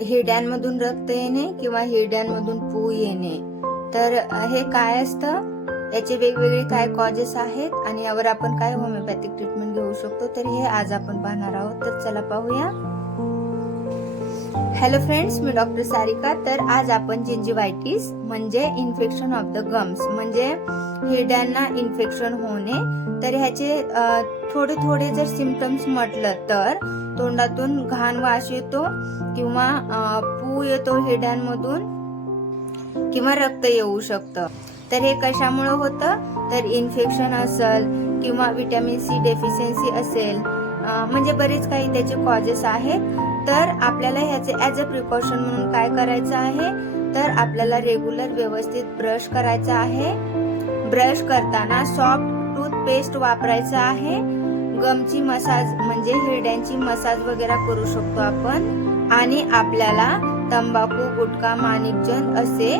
हिरड्यांमधून रक्त येणे किंवा हिरड्यांमधून पू येणे, तर हे काय असतं, याचे वेगवेगळे काय कॉजेस आहेत आणि यावर आपण काय होमिओपॅथिक ट्रीटमेंट घेऊ शकतो, तर हे आज आपण पाहणार आहोत. तर चला पाहूया. हॅलो फ्रेंड्स, मी डॉक्टर सारिका. तर आज आपण जिंजिवायटिस म्हणजे इन्फेक्शन ऑफ द गम्स म्हणजे हिरड्यांना इन्फेक्शन होणे, तर ह्याचे थोडे थोडे जर सिम्पटम्स म्हटलं तर तोंडातून घाण वास येतो किंवा पू येतो हिरड्यांमधून किंवा रक्त येऊ शकतं. तर हे कशामुळे होतं, तर इन्फेक्शन असेल किंवा विटॅमिन सी डेफिशियन्सी असेल, म्हणजे बरेच काही त्याचे कॉजेस आहेत. तर आपल्याला ह्याचे ऍज अ प्रिकॉशन म्हणून काय करायचं आहे, तर आपल्याला रेग्युलर व्यवस्थित ब्रश करायचा आहे. ब्रश करताना सॉफ्ट टूथपेस्ट वापरायचा आहे. गमची मसाज म्हणजे हिरड्यांची मसाज वगैरे करू शकतो आपण. आणि आपल्याला तंबाखू, गुटखा, माणिकजन असे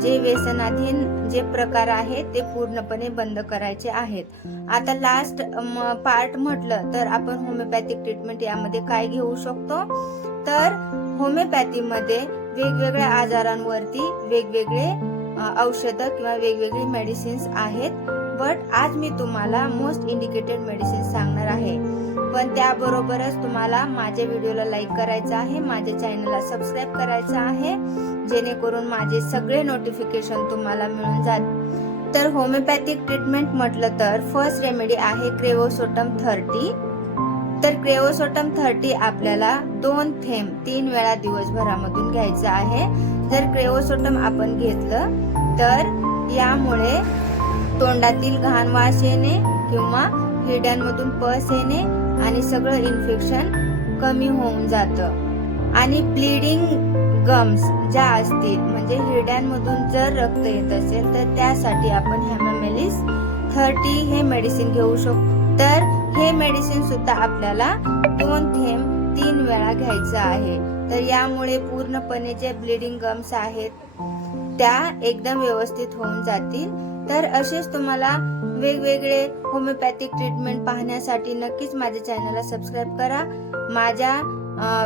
जे व्यसनाधीन जे प्रकार आहेत ते पूर्णपणे बंद करायचे आहेत. आता लास्ट पार्ट म्हटलं तर आपण होमिओपॅथिक ट्रीटमेंट यामध्ये काय घेऊ शकतो, तर होमिओपॅथीमध्ये वेगवेगळ्या आजारांवरती वेगवेगळे औषधं किंवा वेगवेगळे मेडिसिन्स आहेत. बट आज मी तुम्हाला मोस्ट इंडिकेटेड मेडिसिन सांगणार आहे. पण त्याबरोबरच तुम्हाला माझ्या व्हिडिओला लाईक करायचं आहे, माझ्या चॅनलला सबस्क्राईब करायचं आहे, जेणेकरून माझे सगळे नोटिफिकेशन तुम्हाला मिळून जातील. तर होमिओपॅथिक ट्रीटमेंट म्हटलं तर फर्स्ट रेमेडी आहे क्रेओसोटम 30. तर क्रेओसोटम 30 आपल्याला 2 थेंब 3 वेळा दिवसभरामधून घ्यायचं आहे. जर क्रेओसोटम आपण घेतलं तर यामुळे तोंडातील घाण वास येणे किंवा हिरड्यांमधून पस येणे आणि सगळं इन्फेक्शन कमी होऊन जातं. आणि ब्लिडिंग गम्स ज्या असतील म्हणजे हिरड्यांमधून जर रक्त येत असेल तर त्यासाठी आपण हॅमामेलिस 30 हे मेडिसिन घेऊ शकतो. तर हे मेडिसिन सुद्धा आपल्याला 2 थेंब 3 वेळा घ्यायचं आहे. तर यामुळे पूर्णपणे जे ब्लिडिंग गम्स आहेत त्या एकदम व्यवस्थित होऊन जातील. तर असेच तुम्हाला वेगवेगळे होमिओपॅथिक ट्रीटमेंट पाहण्यासाठी नक्कीच माझ्या चॅनलला सबस्क्राईब करा, माझ्या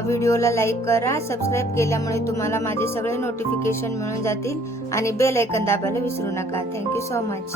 व्हिडिओला लाईक करा. सबस्क्राईब केल्यामुळे तुम्हाला माझे सगळे नोटिफिकेशन मिळून जातील आणि बेल आयकॉन दाबायला विसरू नका. Thank you so much.